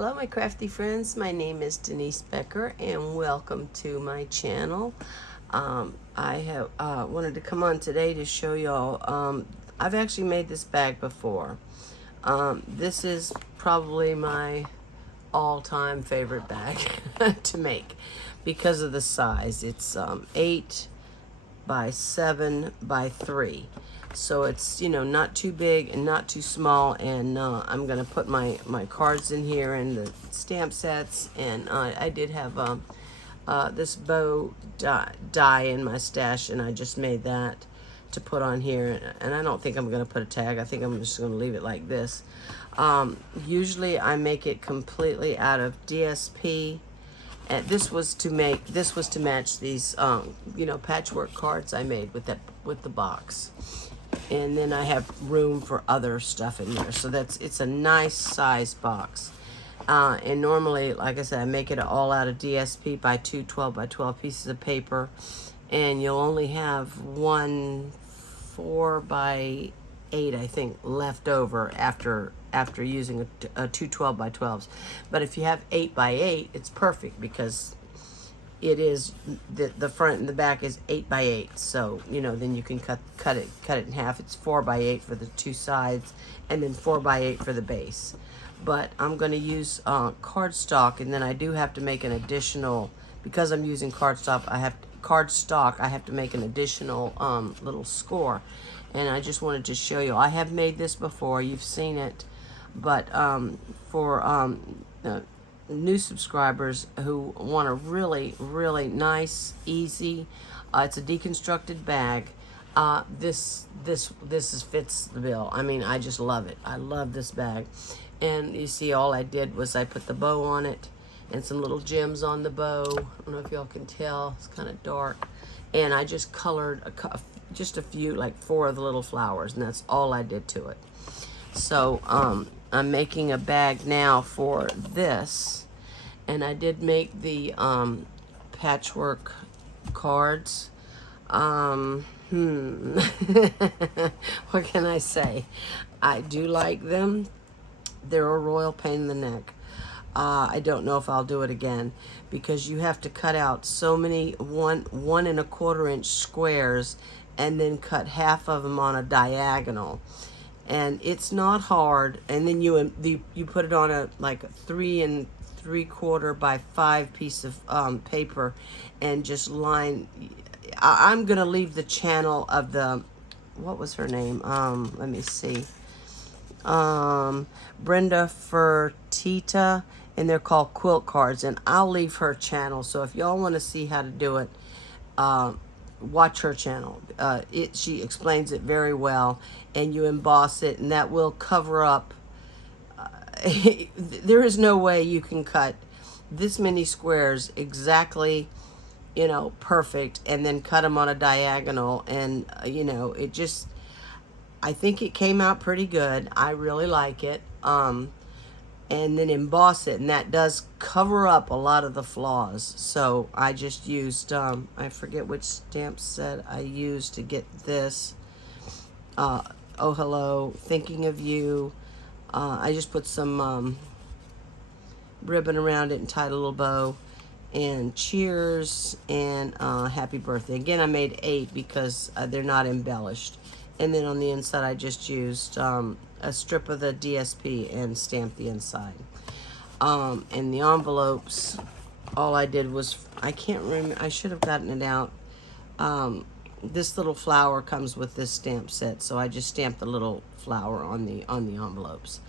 Hello my crafty friends, my name is Denise Becker and welcome to my channel. I have wanted to come on today to show y'all, I've actually made this bag before. This is probably my all-time favorite bag to make because of the size. It's 8 by 7 by 3. So it's, you know, not too big and not too small. And I'm going to put my cards in here and the stamp sets. And I did have this bow die in my stash, and I just made that to put on here. And I don't think I'm going to put a tag. I think I'm just going to leave it like this. Usually I make it completely out of DSP. And this was to match these, you know, patchwork cards I made with the box. And then I have room for other stuff in there. So it's a nice size box. And normally, like I said, I make it all out of DSP by 2 12 by 12 pieces of paper. And you'll only have one 4 by 8, I think, left over after using a 2 12 by 12s. But if you have 8 by 8, it's perfect because it is the front and the back is 8 by 8. So, you know, then you can cut it in half. It's 4 by 8 for the two sides and then 4 by 8 for the base. But I'm going to use cardstock, and then I do have to make an additional, because I'm using cardstock, I have to make an additional little score. And I just wanted to show you. I have made this before. You've seen it. But for new subscribers who want a really, really nice, easy, it's a deconstructed bag. This fits the bill. I mean, I just love it. I love this bag. And you see, all I did was I put the bow on it and some little gems on the bow. I don't know if y'all can tell. It's kind of dark. And I just colored just a few, like 4 of the little flowers, and that's all I did to it. So I'm making a bag now for this, and I did make the patchwork cards. What can I say? I do like them. They're a royal pain in the neck. I don't know if I'll do it again because you have to cut out so many 1 1/4 inch squares and then cut half of them on a diagonal. And it's not hard. And then you put it on a like 3 3/4 by 5 piece of paper and just line. I'm gonna leave the channel of the, what was her name? Let me see. Brenda Fertitta, and they're called Quilt cards, and I'll leave her channel. So if y'all want to see how to do it, watch her channel. She explains it very well, and you emboss it, and that will cover up. There is no way you can cut this many squares exactly, you know, perfect, and then cut them on a diagonal. And you know, it just, I think it came out pretty good. I really like it. And then emboss it, and that does cover up a lot of the flaws. So I just used, I forget which stamp set I used to get this. Oh hello, thinking of you. I just put some ribbon around it and tied a little bow, and cheers, and happy birthday. Again, I made 8 because they're not embellished. And then on the inside, I just used a strip of the DSP and stamped the inside. And the envelopes, all I did was, I can't remember, I should have gotten it out. This little flower comes with this stamp set, so I just stamped the little flower on the envelopes.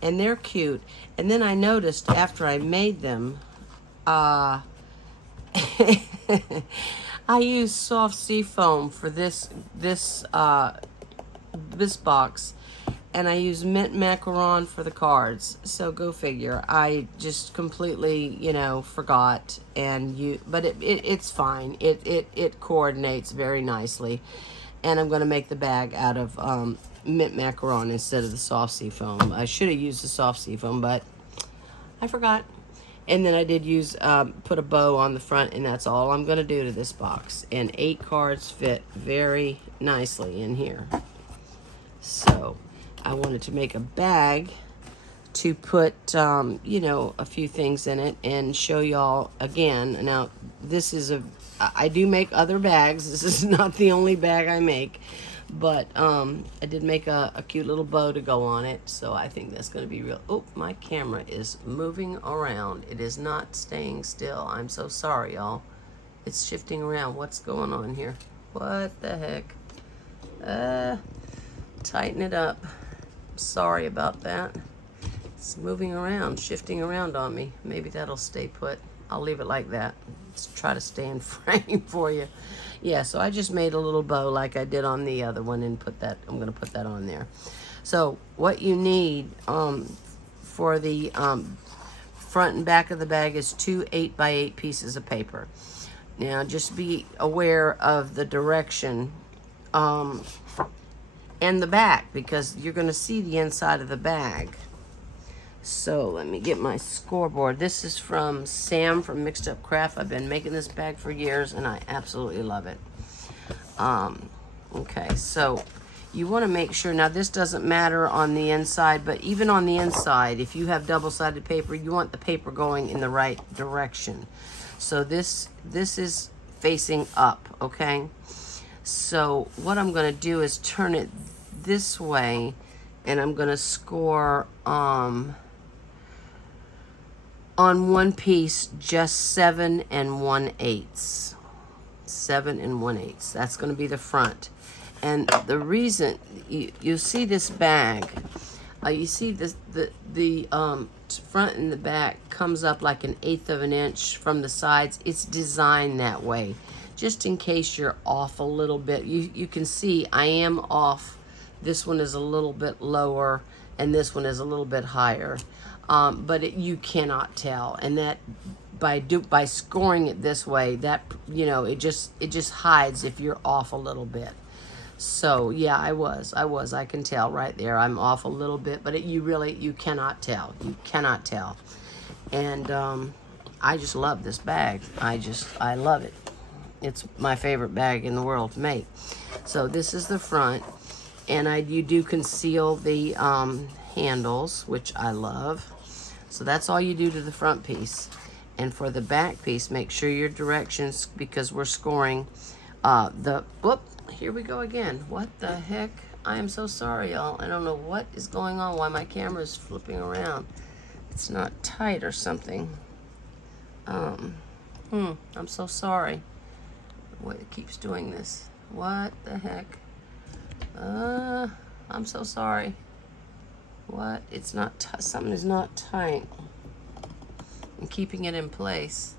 And they're cute. And then I noticed after I made them, I used soft sea foam for this box, and I use mint macaron for the cards. So go figure. I just completely, you know, forgot. But it's fine. It coordinates very nicely. And I'm going to make the bag out of mint macaron instead of the soft sea foam. I should have used the soft sea foam, but I forgot. And then I did use, put a bow on the front, and that's all I'm going to do to this box. And 8 cards fit very nicely in here. So I wanted to make a bag to put, you know, a few things in it and show y'all again. Now, this is I do make other bags. This is not the only bag I make, but I did make a cute little bow to go on it, so I think that's going to be real. Oh, my camera is moving around. It is not staying still. I'm so sorry, y'all. It's shifting around. What's going on here? What the heck? Tighten it up. Sorry about that. It's moving around, shifting around on me. Maybe that'll stay put. I'll leave it like that. Let's try to stay in frame for you. Yeah, so I just made a little bow like I did on the other one and put that, I'm gonna put that on there. So what you need for the front and back of the bag is 2 8x8 pieces of paper. Now just be aware of the direction and the back, because you're gonna see the inside of the bag. So let me get my scoreboard. This is from Sam from Mixed Up Craft. I've been making this bag for years and I absolutely love it. Okay, so you want to make sure, now this doesn't matter on the inside, but even on the inside, if you have double-sided paper, you want the paper going in the right direction. So this is facing up, okay? So what I'm going to do is turn it this way, and I'm going to score on one piece just 7 1/8. 7 1/8. That's going to be the front. And the reason you see this bag, you see this, the front and the back comes up like 1/8 of an inch from the sides. It's designed that way, just in case you're off a little bit. You can see I am off. This one is a little bit lower, and this one is a little bit higher. But you cannot tell, and that by scoring it this way, that, you know, it just hides if you're off a little bit. So yeah, I can tell right there I'm off a little bit, but you cannot tell. You cannot tell. And I just love this bag. I love it. It's my favorite bag in the world to make. So this is the front, and you do conceal the handles, which I love. So that's all you do to the front piece. And for the back piece, make sure your directions, because we're scoring whoop, here we go again. What the heck? I am so sorry, y'all. I don't know what is going on, why my camera is flipping around. It's not tight or something. I'm so sorry. Wait, it keeps doing this. What the heck? I'm so sorry. What? It's not, something is not tight. I'm keeping it in place.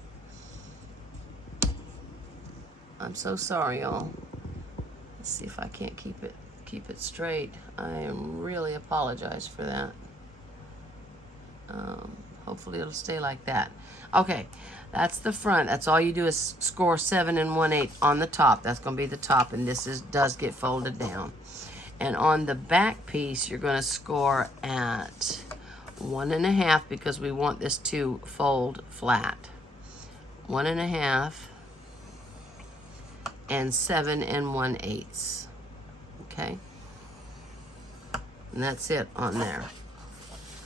I'm so sorry, y'all. Let's see if I can't keep it straight. I am really apologize for that. Hopefully it'll stay like that. Okay, that's the front. That's all you do is score 7 1/8 on the top. That's going to be the top, and this does get folded down. And on the back piece, you're going to score at 1 1/2, because we want this to fold flat. 1 1/2 and 7 1/8. Okay, and that's it on there.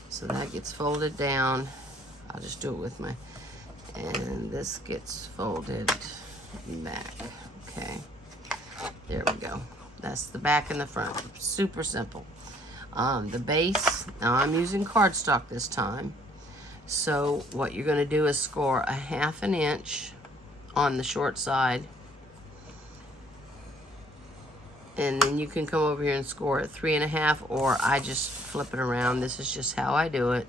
So that gets folded down. I'll just do it with my, and this gets folded back. Okay, there we go. That's the back and the front. Super simple. The base, now I'm using cardstock this time. So what you're going to do is score a 1/2 inch on the short side. And then you can come over here and score at 3 1/2, or I just flip it around. This is just how I do it.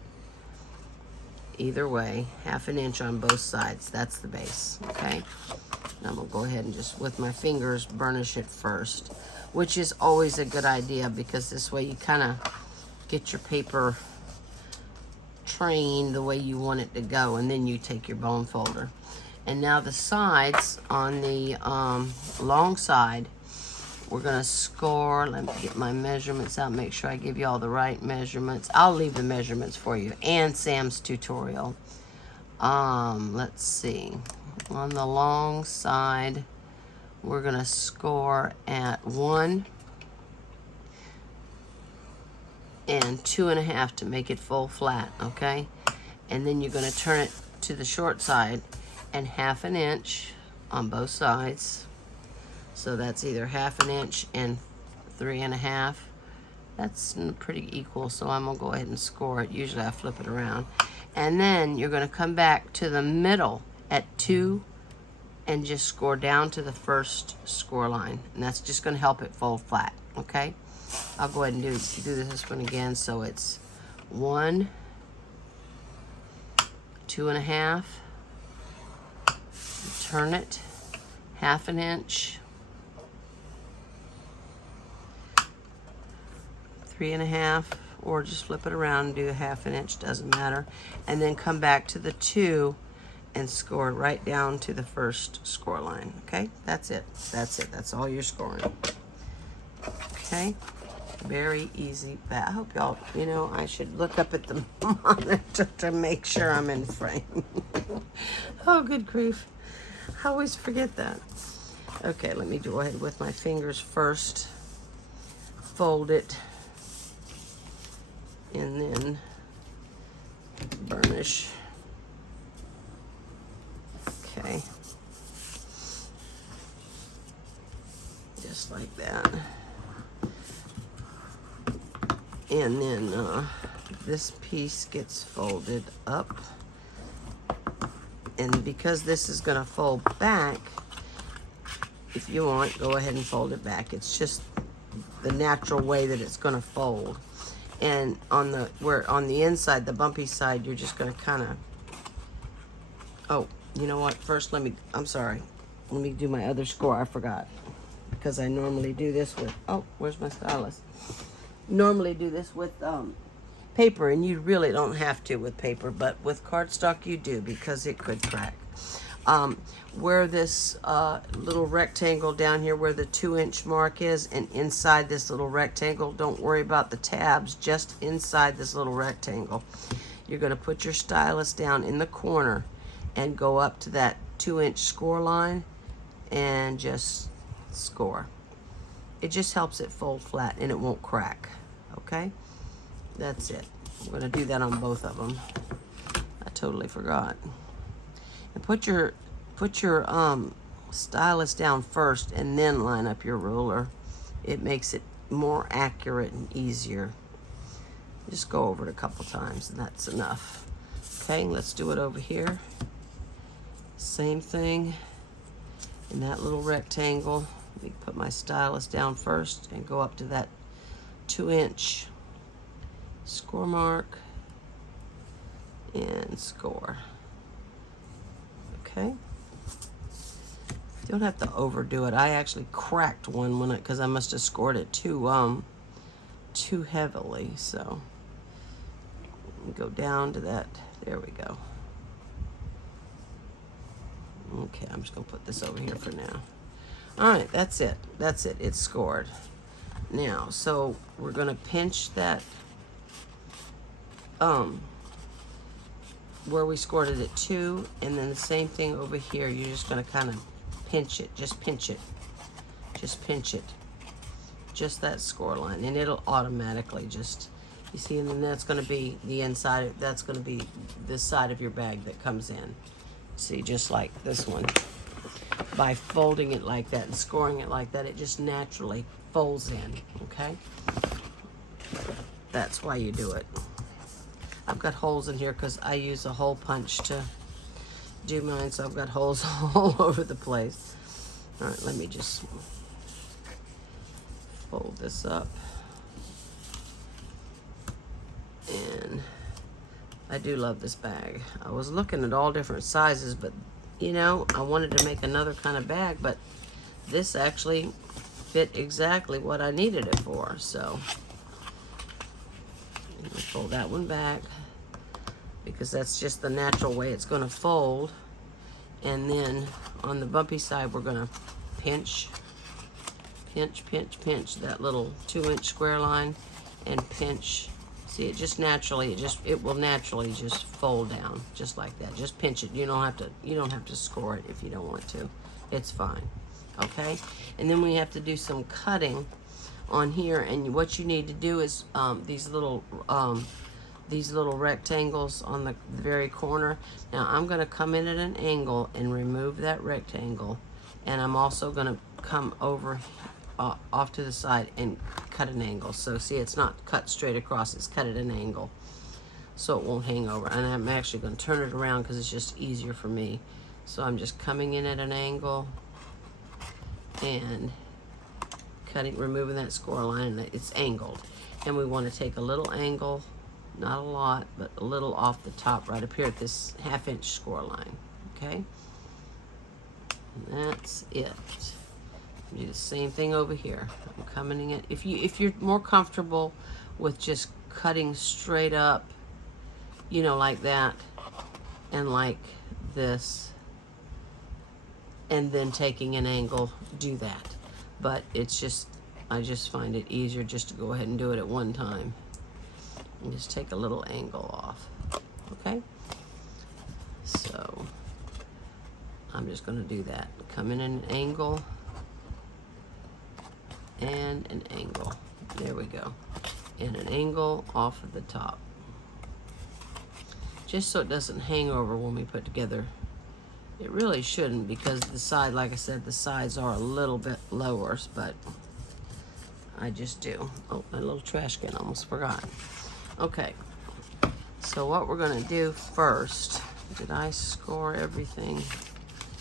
Either way, 1/2 inch on both sides. That's the base, okay? And I'm gonna go ahead and just, with my fingers, burnish it first, which is always a good idea, because this way you kind of get your paper trained the way you want it to go, and then you take your bone folder. And now the sides, on the long side, we're gonna score, let me get my measurements out, make sure I give you all the right measurements. I'll leave the measurements for you, and Sam's tutorial. Let's see. On the long side, we're gonna score at 1 and 2.5 to make it full flat, okay? And then you're going to turn it to the short side and 1/2 inch on both sides. So that's either 1/2 inch and 3.5. That's pretty equal, so I'm gonna go ahead and score it. Usually I flip it around. And then you're gonna come back to the middle at 2 and just score down to the first score line. And that's just gonna help it fold flat, okay? I'll go ahead and do this one again. So it's 1, 2.5, turn it 1/2 inch, 3.5, or just flip it around and do 1/2 inch, doesn't matter. And then come back to the 2 and score right down to the first score line, okay? That's it, that's all you're scoring. Okay, very easy. I hope y'all, you know, I should look up at the monitor to make sure I'm in frame. Oh, good grief. I always forget that. Okay, let me go ahead with my fingers first. Fold it. And then burnish. Okay. Just like that. And then this piece gets folded up. And because this is going to fold back, if you want, go ahead and fold it back. It's just the natural way that it's going to fold. And on the inside, the bumpy side, you're just going to kind of, oh, you know what? First, I'm sorry. Let me do my other score. I forgot. Because I normally do this with, oh, where's my stylus? Normally do this with paper, and you really don't have to with paper, but with cardstock you do, because it could crack. Where this little rectangle down here, where the 2-inch mark is, and inside this little rectangle, don't worry about the tabs, just inside this little rectangle, you're going to put your stylus down in the corner and go up to that 2-inch score line and just score. It just helps it fold flat and it won't crack. Okay, that's it. I'm going to do that on both of them. I totally forgot. And put your stylus down first and then line up your ruler. It makes it more accurate and easier. Just go over it a couple times and that's enough. Okay, let's do it over here. Same thing in that little rectangle. Let me put my stylus down first and go up to that 2-inch score mark and score. Okay. You don't have to overdo it. I actually cracked one because I must have scored it too heavily. So go down to that. There we go. Okay, I'm just gonna put this over here for now. All right, that's it. That's it. It's scored. Now, so we're gonna pinch that where we scored it at 2, and then the same thing over here. You're just gonna kind of pinch it. Just pinch it. Just pinch it. Just that score line, and it'll automatically just, you see, and then that's gonna be the inside. That's gonna be this side of your bag that comes in. See, just like this one. By folding it like that and scoring it like that, it just naturally folds in, okay? That's why you do it. I've got holes in here because I use a hole punch to do mine, so I've got holes all over the place. All right, let me just fold this up. And I do love this bag. I was looking at all different sizes, but you know, I wanted to make another kind of bag, but this actually fit exactly what I needed it for. So I'm gonna fold that one back because that's just the natural way it's gonna fold. And then on the bumpy side, we're gonna pinch, pinch, pinch, pinch that little 2-inch square line and pinch. See, it just naturally, it will naturally just fold down just like that. Just pinch it. You don't have to score it if you don't want to. It's fine. Okay? And then we have to do some cutting on here, and what you need to do is these little rectangles on the very corner. Now I'm going to come in at an angle and remove that rectangle, and I'm also going to come over off to the side and cut an angle. So see, it's not cut straight across, it's cut at an angle so it won't hang over. And I'm actually going to turn it around because it's just easier for me. So I'm just coming in at an angle and cutting, removing that score line, and it's angled. And we want to take a little angle, not a lot, but a little off the top right up here at this 1/2 inch score line, okay? And that's it. Do the same thing over here. I'm coming in. If you're more comfortable with just cutting straight up, you know, like that, and like this, and then taking an angle, do that. But it's just, I just find it easier just to go ahead and do it at one time. And just take a little angle off, okay? So I'm just going to do that. Come in an angle and an angle. There we go. And an angle off of the top, just so it doesn't hang over when we put together. It really shouldn't, because the side, like I said, the sides are a little bit lower, but I just do. Oh, my little trash can, almost forgot. Okay, so what we're gonna do first, did I score everything?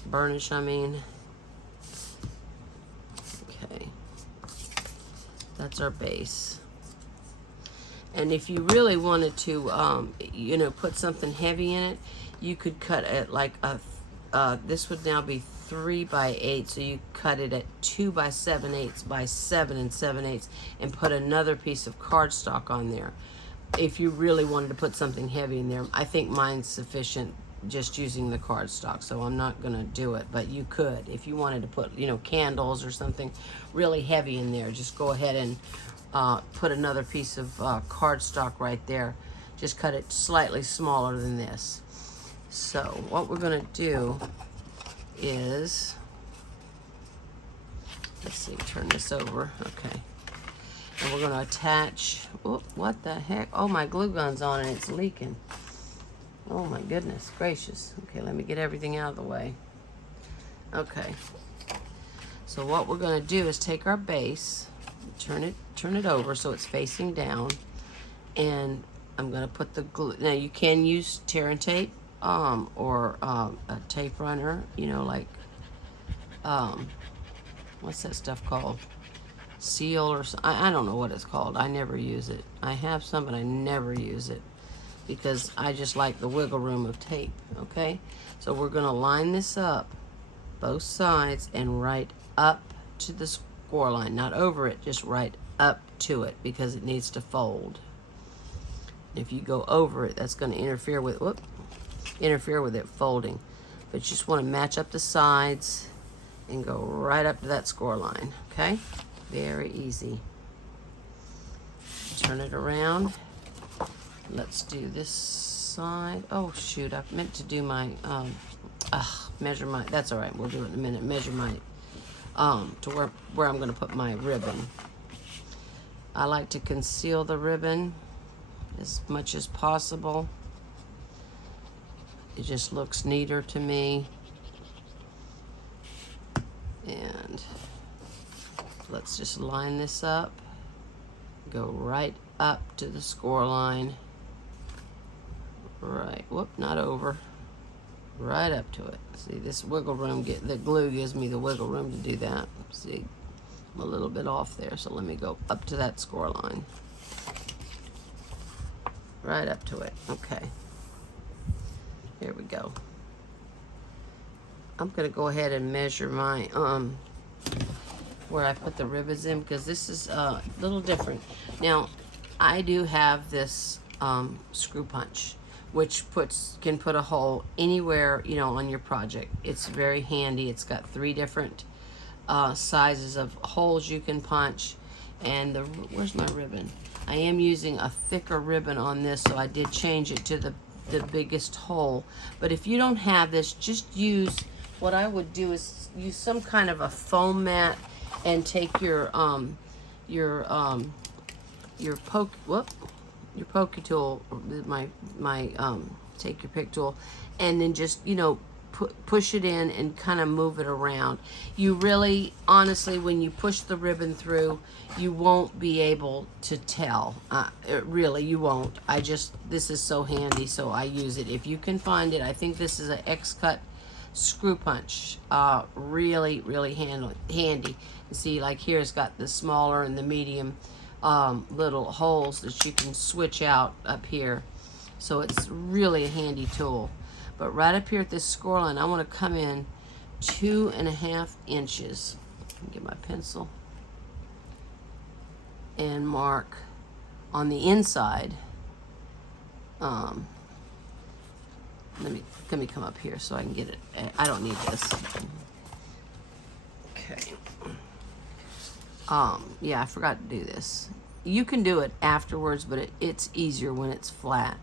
Burnish, I mean. Okay, that's our base. And if you really wanted to, you know, put something heavy in it, you could cut it like a, this would now be 3 by 8, so you cut it at 2 by 7/8 by 7 7/8 and put another piece of cardstock on there. If you really wanted to put something heavy in there, I think mine's sufficient just using the cardstock, so I'm not gonna do it, but you could. If you wanted to put, you know, candles or something really heavy in there, just go ahead and put another piece of cardstock right there. Just cut it slightly smaller than this. So what we're gonna do is, let's see, turn this over, okay. And we're gonna attach, oh, what the heck? Oh, my glue gun's on and it's leaking. Oh my goodness gracious. Okay, let me get everything out of the way. Okay, so what we're gonna do is take our base, turn it over so it's facing down, and I'm gonna put the glue. Now you can use tear and tape, or a tape runner, you know, like, what's that stuff called? Seal or something. I don't know what it's called. I never use it. I have some, but I never use it because I just like the wiggle room of tape, okay? So we're gonna line this up, both sides, and right up to the score line, not over it, just right up to it, because it needs to fold. If you go over it, that's gonna interfere with, it folding. But you just wanna match up the sides and go right up to that score line, okay? Very easy. Turn it around. Let's do this side. Oh shoot, I meant to do my, measure my, that's all right, we'll do it in a minute. Measure my, to where I'm gonna put my ribbon. I like to conceal the ribbon as much as possible. It just looks neater to me. And let's just line this up, go right up to the score line, right, whoop, not over, right up to it. See, this wiggle room, the glue gives me the wiggle room to do that. See, I'm a little bit off there, so let me go up to that score line, right up to it. Okay, here we go. I'm gonna go ahead and measure my where I put the ribbons in, because this is a little different. Now, I do have this screw punch, which can put a hole anywhere, you know, on your project. It's very handy. It's got 3 different sizes of holes you can punch. And where's my ribbon? I am using a thicker ribbon on this, so I did change it to the biggest hole. But if you don't have this, just use, what I would do is use some kind of a foam mat and take your your pokey tool, take your pick tool, and then just, you know, push it in and kind of move it around. You really, honestly, when you push the ribbon through, you won't be able to tell. Really, you won't. This is so handy, so I use it. If you can find it, I think this is an X-Cut screw punch. Really, really handy. You see, like here, it's got the smaller and the medium little holes that you can switch out up here. So it's really a handy tool. But right up here at this score line, I want to come in 2.5 inches. Get my pencil and mark on the inside. Let me come up here so I can get it. I don't need this. Okay. Yeah, I forgot to do this. You can do it afterwards, but it's easier when it's flat.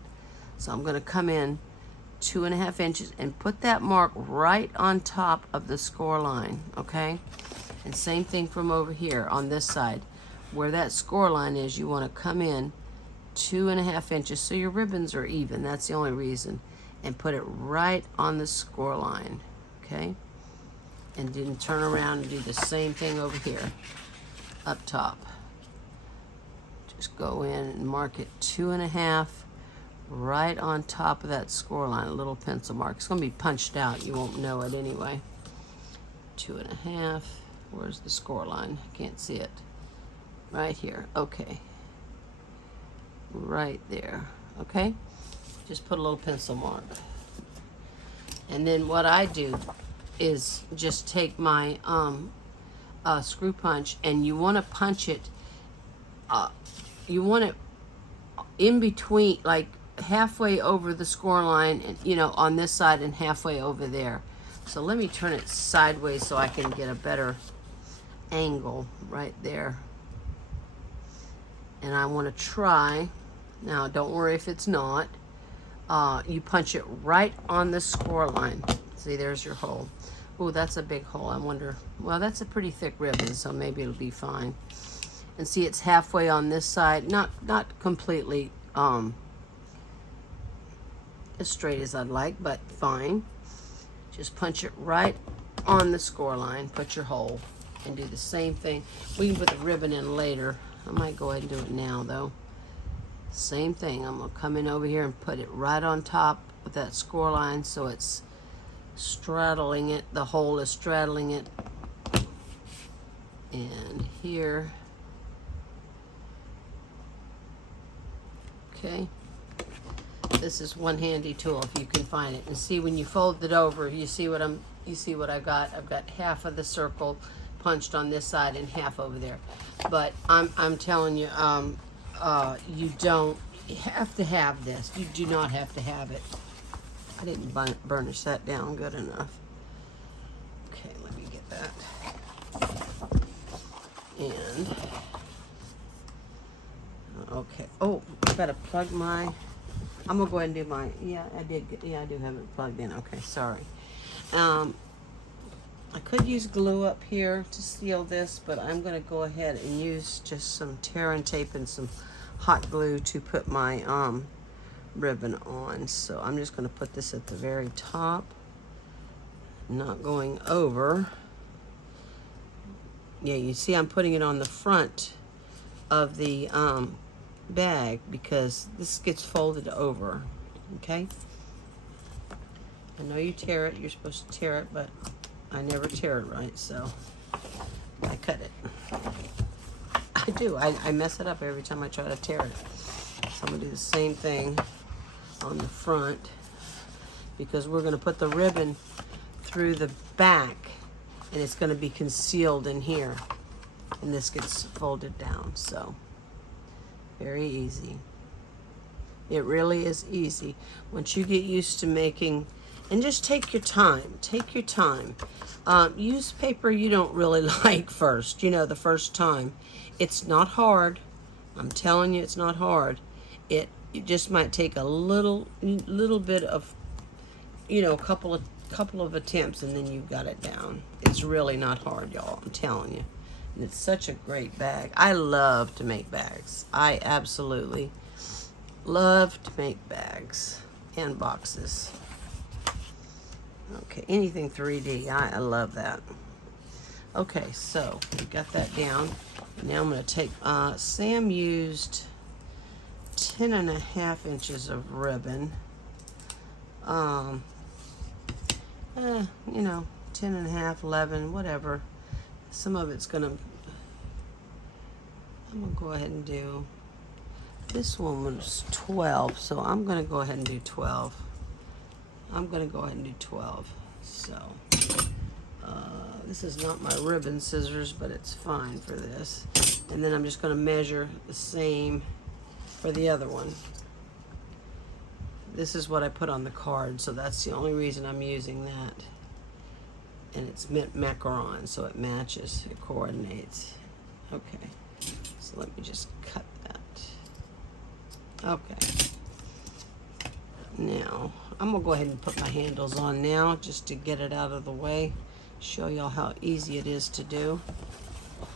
So I'm going to come in 2.5 inches and put that mark right on top of the score line, okay? And same thing from over here on this side. Where that score line is, you want to come in 2.5 inches so your ribbons are even. That's the only reason. And put it right on the score line, okay? And then turn around and do the same thing over here, up top. Just go in and mark it 2.5 right on top of that score line, a little pencil mark. It's going to be punched out. You won't know it anyway. 2.5. Where's the score line? Can't see it. Right here. Okay. Right there. Okay? Just put a little pencil mark. And then what I do is just take my screw punch, and you want to punch it, you want it in between, like halfway over the score line, and you know, on this side, and halfway over there. So let me turn it sideways so I can get a better angle right there. And I want to try, now don't worry if it's not, you punch it right on the score line. See, there's your hole. Oh, that's a big hole. I wonder, well, that's a pretty thick ribbon, so maybe it'll be fine. And see, it's halfway on this side, not completely as straight as I'd like, but fine. Just punch it right on the score line, put your hole, and do the same thing. We can put the ribbon in later. I might go ahead and do it now though. Same thing, I'm gonna come in over here and put it right on top of that score line so it's straddling it, the hole is straddling it. And here. Okay. This is one handy tool if you can find it. And see, when you fold it over, you see what I've got. I've got half of the circle punched on this side and half over there. But I'm telling you, you don't have to have this. You do not have to have it. I didn't burnish that down good enough. Okay, let me get that. And okay. Oh, I gotta plug my. I'm gonna go ahead and do my. Yeah, I did. Yeah, I do have it plugged in. Okay, sorry. I could use glue up here to seal this, but I'm gonna go ahead and use just some tear and tape and some hot glue to put my ribbon on. So I'm just gonna put this at the very top, not going over. Yeah, you see I'm putting it on the front of the bag because this gets folded over, okay? I know you tear it, you're supposed to tear it, but I never tear it right, so I cut it. I do, I mess it up every time I try to tear it. So I'm gonna do the same thing on the front because we're gonna put the ribbon through the back and it's gonna be concealed in here. And this gets folded down, so very easy. It really is easy. Once you get used to making, and just take your time, take your time. Use paper you don't really like first, you know, the first time. It's not hard. I'm telling you, it's not hard. It just might take a little bit of, you know, a couple of attempts, and then you've got it down. It's really not hard, y'all. I'm telling you. And it's such a great bag. I love to make bags. I absolutely love to make bags and boxes. Okay, anything 3D, I love that. Okay, so we got that down. Now I'm going to take, Sam used 10.5 inches of ribbon. You know, 10.5, 11, whatever. Some of it's going to, I'm going to go ahead and do, this one was 12, so I'm going to go ahead and do 12. I'm going to go ahead and do 12. So, this is not my ribbon scissors, but it's fine for this. And then I'm just going to measure the same for the other one. This is what I put on the card, so that's the only reason I'm using that. And it's macaron, so it matches, it coordinates. Okay, so let me just cut that. Okay. Now, I'm going to go ahead and put my handles on now just to get it out of the way. Show y'all how easy it is to do.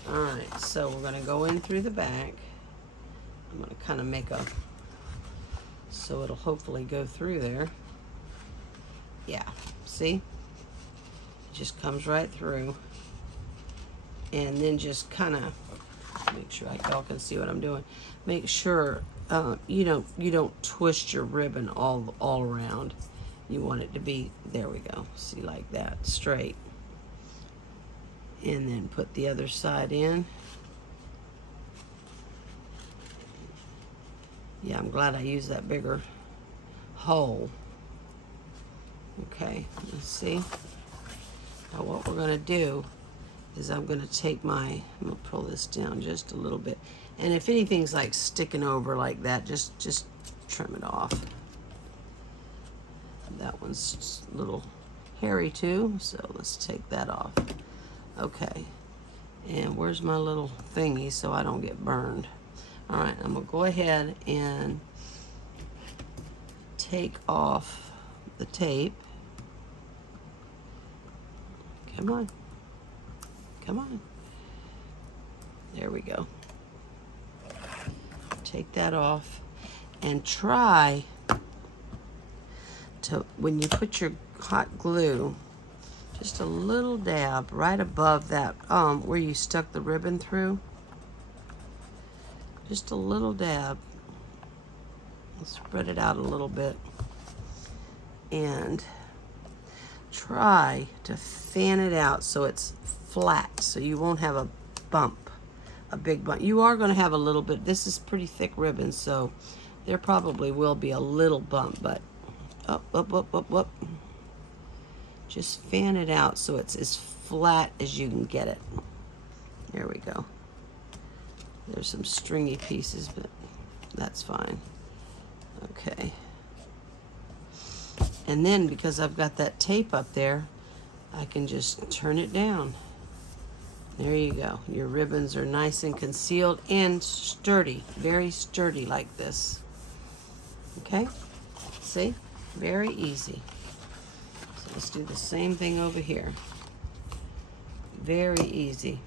Alright, so we're going to go in through the back. I'm going to kind of make a, so it'll hopefully go through there. Yeah, see? It just comes right through. And then just kind of, make sure y'all can see what I'm doing. Make sure you don't twist your ribbon all around. You want it to be, there we go, see, like that, straight. And then put the other side in. Yeah, I'm glad I used that bigger hole. Okay, let's see. Now what we're gonna do is I'm gonna take my, I'm gonna pull this down just a little bit. And if anything's like sticking over like that, just trim it off. That one's a little hairy too, so let's take that off. Okay, and where's my little thingy so I don't get burned? All right, I'm gonna go ahead and take off the tape. Come on, come on. There we go. Take that off and try to, when you put your hot glue, just a little dab right above that, where you stuck the ribbon through. Just a little dab. Spread it out a little bit. And try to fan it out so it's flat, so you won't have a bump, a big bump. You are going to have a little bit. This is pretty thick ribbon, so there probably will be a little bump, but up, up, up, up, up. Just fan it out so it's as flat as you can get it. There we go. There's some stringy pieces, but that's fine. Okay. And then because I've got that tape up there, I can just turn it down. There you go. Your ribbons are nice and concealed and sturdy, very sturdy like this. Okay? See? Very easy. So let's do the same thing over here. Very easy.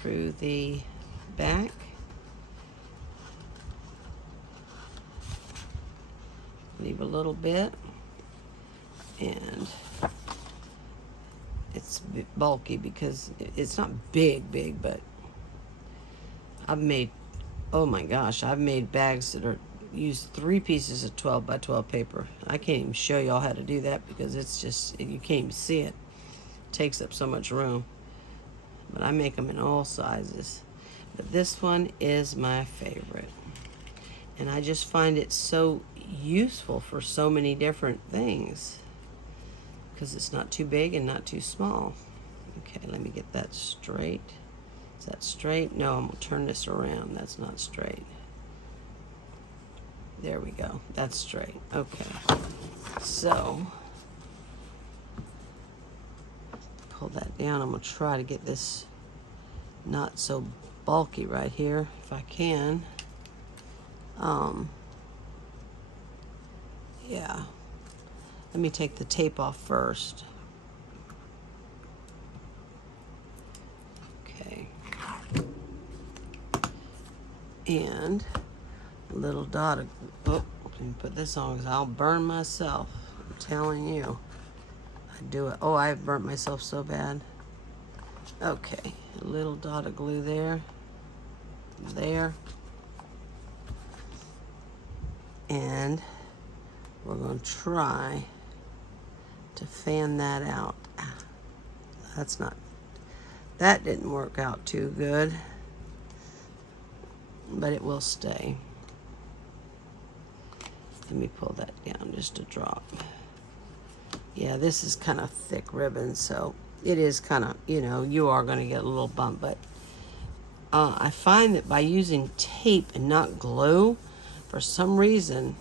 Through the back. Leave a little bit. And it's a bit bulky because it's not big, but I've made, oh my gosh, I've made bags that are use 3 pieces of 12 by 12 paper. I can't even show y'all how to do that because it's just, you can't even see it. It takes up so much room. But I make them in all sizes. But this one is my favorite. And I just find it so useful for so many different things. Because it's not too big and not too small. Okay, let me get that straight. Is that straight? No, I'm going to turn this around. That's not straight. There we go. That's straight. Okay. So, pull that down. I'm going to try to get this not so bulky right here, if I can. Yeah. Let me take the tape off first. And a little dot of, oh, let me put this on because I'll burn myself. I'm telling you. I do it. Oh, I've burnt myself so bad. Okay, a little dot of glue there. There. And we're going to try to fan that out. That didn't work out too good, but it will stay. Let me pull that down just a drop. Yeah, this is kind of thick ribbon, so it is kind of, you are going to get a little bump, but I find that by using tape and not glue, for some reason,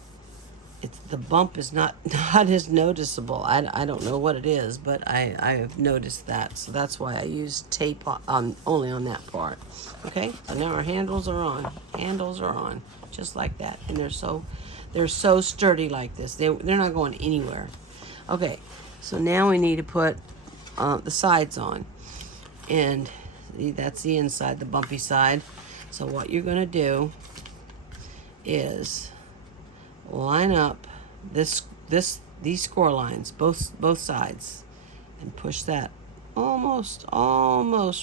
the bump is not as noticeable. I don't know what it is, but I have noticed that. So that's why I use tape only on that part. Okay, so now our handles are on. Handles are on, just like that. And they're so sturdy like this. They're not going anywhere. Okay, so now we need to put the sides on. And that's the inside, the bumpy side. So what you're going to do is line up these score lines, both sides, and push that almost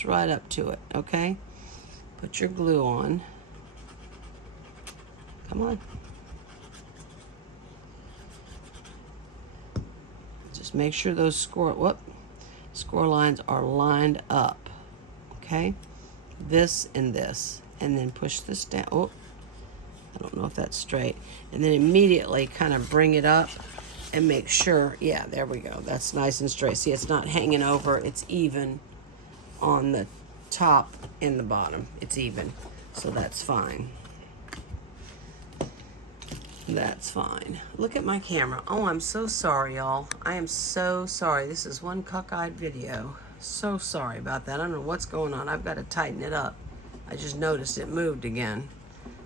right up to it. Okay, put your glue on. Come on, just make sure those score lines are lined up. Okay, this and this, and then push this down. Oh, I don't know if that's straight. And then immediately kind of bring it up and make sure, yeah, there we go. That's nice and straight. See, it's not hanging over. It's even on the top and the bottom. It's even. So that's fine. That's fine. Look at my camera. Oh, I'm so sorry, y'all. I am so sorry. This is one cockeyed video. So sorry about that. I don't know what's going on. I've got to tighten it up. I just noticed it moved again.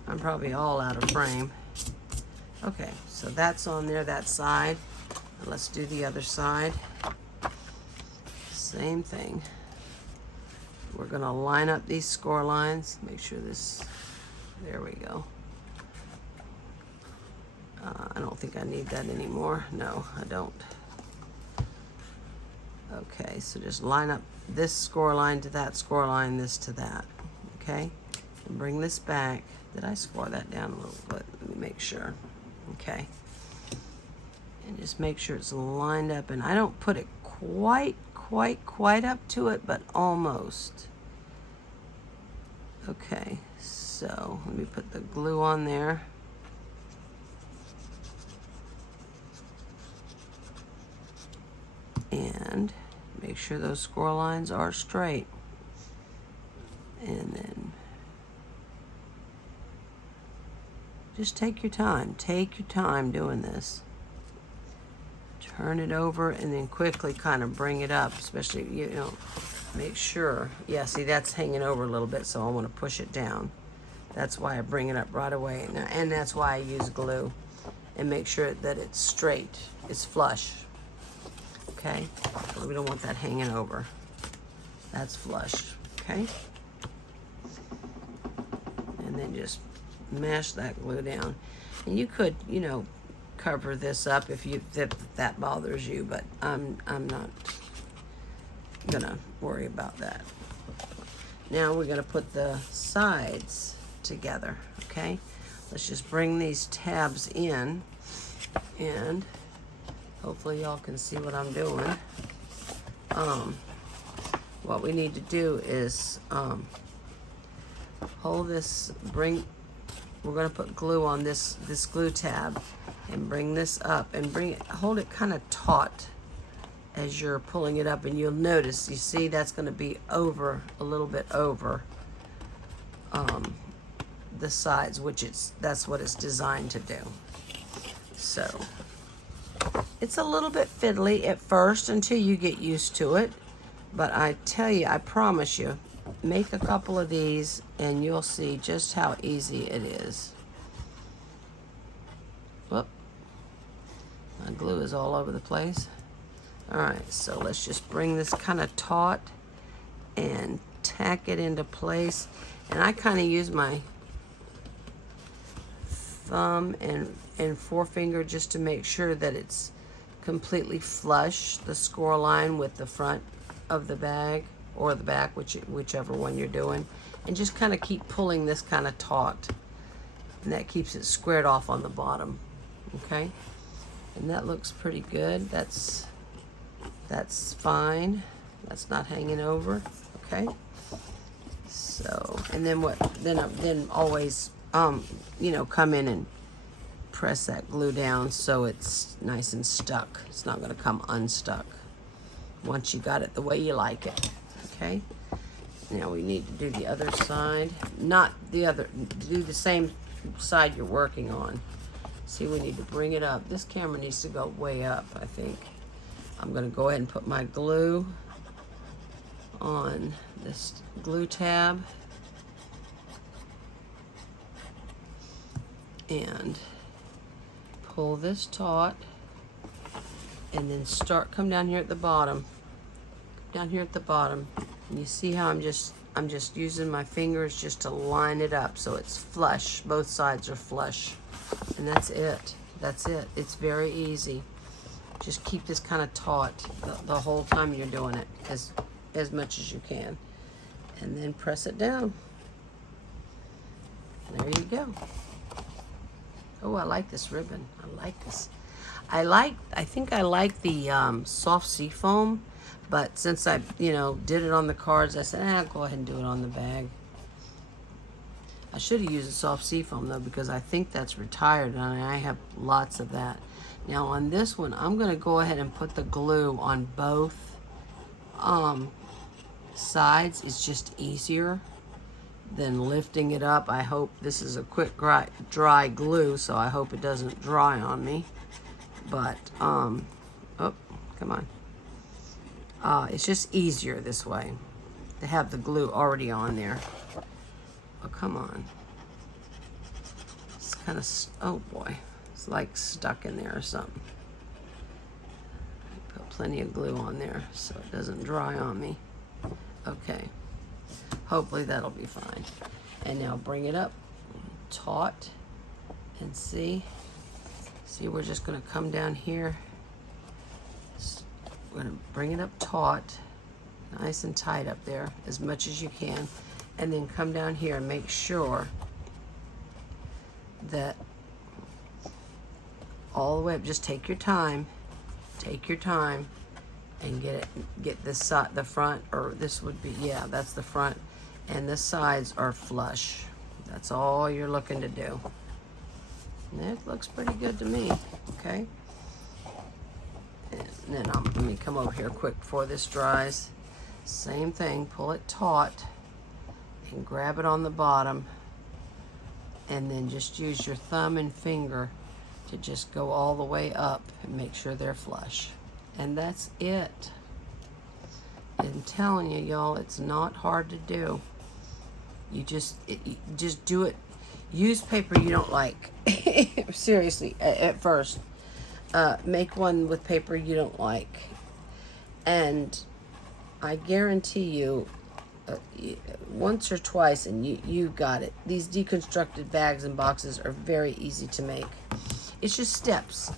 I'm probably all out of frame. Okay, so that's on there, that side. Let's do the other side. Same thing. We're gonna line up these score lines. Make sure this, there we go. I don't think I need that anymore. No, I don't. Okay, so just line up this score line to that score line, this to that. Okay, and bring this back. Did I score that down a little bit? Let me make sure. Okay. And just make sure it's lined up. And I don't put it quite up to it, but almost. Okay, so let me put the glue on there. And make sure those score lines are straight. And then just take your time. Take your time doing this. Turn it over and then quickly kind of bring it up, especially, make sure. Yeah, see, that's hanging over a little bit, so I want to push it down. That's why I bring it up right away. And that's why I use glue. And make sure that it's straight, it's flush. Okay? We don't want that hanging over. That's flush. Okay? And then just mash that glue down. And you could, cover this up if that bothers you, but I'm not gonna worry about that. Now we're gonna put the sides together. Okay, let's just bring these tabs in, and hopefully y'all can see what I'm doing. What we need to do is hold this, we're going to put glue on this glue tab, and bring this up and hold it kind of taut as you're pulling it up, and you'll notice, you see, that's going to be over, a little bit over the sides, that's what it's designed to do. So it's a little bit fiddly at first until you get used to it, but I tell you, I promise you, make a couple of these and you'll see just how easy it is. Whoop. My glue is all over the place. Alright, so let's just bring this kind of taut and tack it into place. And I kind of use my thumb and forefinger just to make sure that it's completely flush, the score line with the front of the bag or the back, whichever one you're doing, and just kind of keep pulling this kind of taut, and that keeps it squared off on the bottom. Okay, and that looks pretty good. That's fine. That's not hanging over. Okay, so and then then always you know, come in and press that glue down so it's nice and stuck. It's not going to come unstuck once you got it the way you like it. Okay, now we need to do the other side. Not the other, do the same side you're working on. See, we need to bring it up. This camera needs to go way up, I think. I'm going to go ahead and put my glue on this glue tab and pull this taut, and then come down here at the bottom. Down here at the bottom, and you see how I'm just using my fingers just to line it up so it's flush. Both sides are flush, and that's it. That's it. It's very easy. Just keep this kind of taut the whole time you're doing it, as much as you can, and then press it down. There you go. Oh, I like this ribbon. I like this. I think I like the soft seafoam, but since I, you know, did it on the cards, I said, I'll go ahead and do it on the bag. I should have used a soft seafoam though, because I think that's retired, and I have lots of that. Now on this one, I'm gonna go ahead and put the glue on both sides. It's just easier than lifting it up. I hope this is a quick dry glue, so I hope it doesn't dry on me. But oh, come on. It's just easier this way to have the glue already on there. Oh, come on. It's kind of, oh boy, it's like stuck in there or something. I put plenty of glue on there so it doesn't dry on me. Okay, hopefully that'll be fine. And now bring it up taut and see, we're just gonna come down here. We're gonna bring it up taut, nice and tight up there, as much as you can, and then come down here and make sure that all the way up, just take your time, and get this side, the front, or this would be, yeah, that's the front, and the sides are flush. That's all you're looking to do. And that looks pretty good to me, okay? And then let me come over here quick before this dries. Same thing, pull it taut and grab it on the bottom, and then just use your thumb and finger to just go all the way up and make sure they're flush. And that's it. I'm telling you, y'all, it's not hard to do. You just do it. Use paper you don't like. Seriously, at first. Make one with paper you don't like. And I guarantee you, once or twice and you got it. These deconstructed bags and boxes are very easy to make. It's just steps.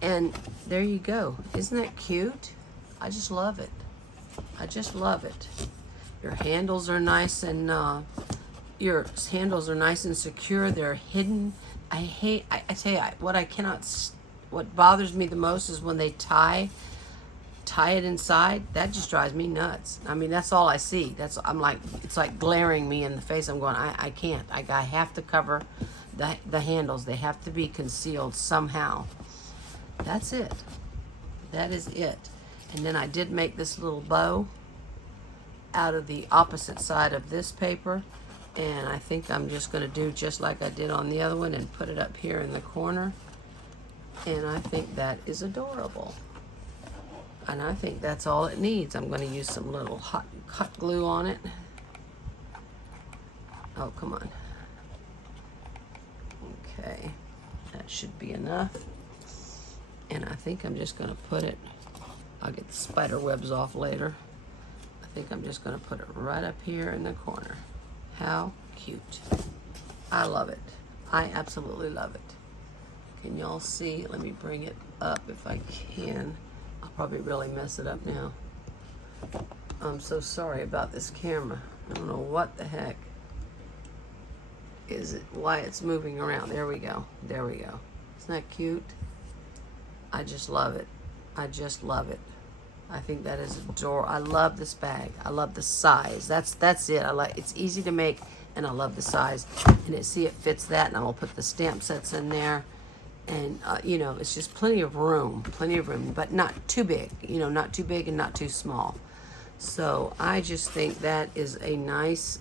And there you go. Isn't that cute? I just love it. I just love it. Your handles are nice and secure. They're hidden. I tell you, what bothers me the most is when they tie it inside. That just drives me nuts. I mean, that's all I see. I'm like, it's like glaring me in the face. I'm going, I can't. I have to cover the handles. They have to be concealed somehow. That's it. That is it. And then I did make this little bow out of the opposite side of this paper, and I think I'm just going to do just like I did on the other one and put it up here in the corner, and I think that is adorable. And I think that's all it needs. I'm going to use some little hot glue on it. Oh, come on. Okay, that should be enough. And I think I'm just going to put it, I'll get the spider webs off later. I think I'm just going to put it right up here in the corner. How cute. I love it. I absolutely love it. Can y'all see? Let me bring it up if I can. I'll probably really mess it up now. I'm so sorry about this camera. I don't know what the heck is it, why it's moving around. There we go. There we go. Isn't that cute? I just love it. I just love it. I think that is adorable. I love this bag. I love the size. That's it. I like, it's easy to make, and I love the size. And it fits that, and I'm gonna put the stamp sets in there. And you know, it's just plenty of room, but not too big. You know, not too big and not too small. So I just think that is a nice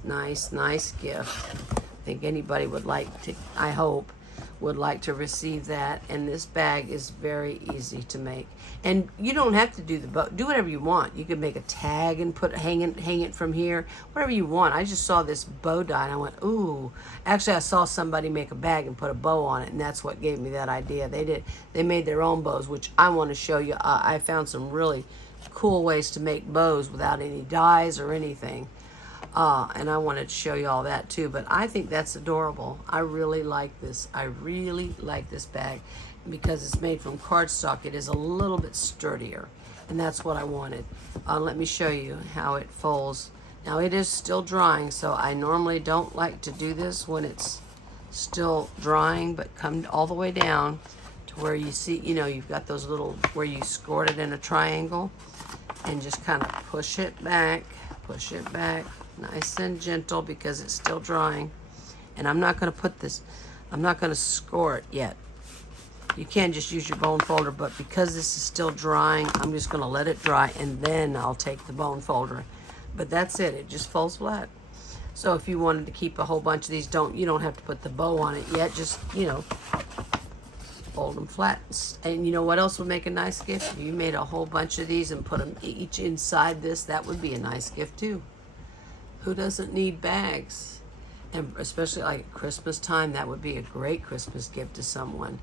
gift. I think anybody would like to, I hope, would like to receive that. And this bag is very easy to make. And you don't have to do the bow. Do whatever you want. You can make a tag and hang it from here, whatever you want. I just saw this bow die and I went, ooh. Actually, I saw somebody make a bag and put a bow on it, and that's what gave me that idea. They made their own bows, which I want to show you. I found some really cool ways to make bows without any dies or anything. And I wanted to show you all that too, but I think that's adorable. I really like this. I really like this bag. Because it's made from cardstock, it is a little bit sturdier, and that's what I wanted. Let me show you how it folds. Now it is still drying, so I normally don't like to do this when it's still drying, but come all the way down to where you see, you know, you've got those little, where you scored it in a triangle, and just kind of push it back, nice and gentle, because it's still drying. And I'm not going to put this, I'm not going to score it yet. You can just use your bone folder, but because this is still drying, I'm just going to let it dry, and then I'll take the bone folder. But that's it. It just folds flat. So if you wanted to keep a whole bunch of these, you don't have to put the bow on it yet. Just, you know, fold them flat. And you know what else would make a nice gift? If you made a whole bunch of these and put them each inside this, that would be a nice gift too. Who doesn't need bags? And especially like at Christmas time, that would be a great Christmas gift to someone.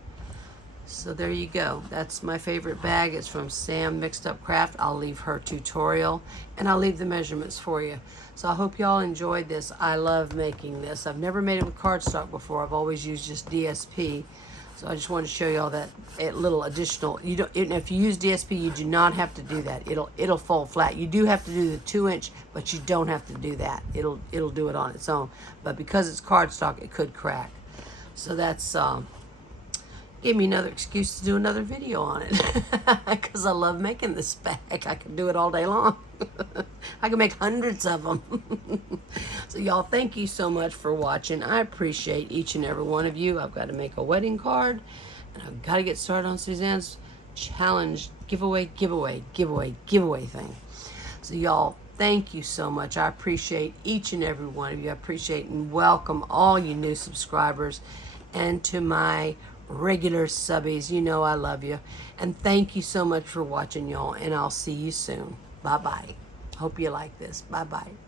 So there you go. That's my favorite bag. It's from Sam Mixed Up Craft. I'll leave her tutorial, and I'll leave the measurements for you. So I hope y'all enjoyed this. I love making this. I've never made it with cardstock before. I've always used just DSP. So I just wanted to show y'all that little additional. You don't. If you use DSP, you do not have to do that. It'll fold flat. You do have to do the 2-inch, but you don't have to do that. It'll do it on its own. But because it's cardstock, it could crack. So that's gave me another excuse to do another video on it, because I love making this bag. I can do it all day long. I can make hundreds of them. So y'all, thank you so much for watching. I appreciate each and every one of you. I've got to make a wedding card, and I've got to get started on Suzanne's challenge giveaway thing. So y'all, thank you so much. I appreciate each and every one of you. I appreciate and welcome all you new subscribers, and to my regular subbies, you know I love you. And thank you so much for watching, y'all, and I'll see you soon. Bye-bye. Hope you like this. Bye-bye.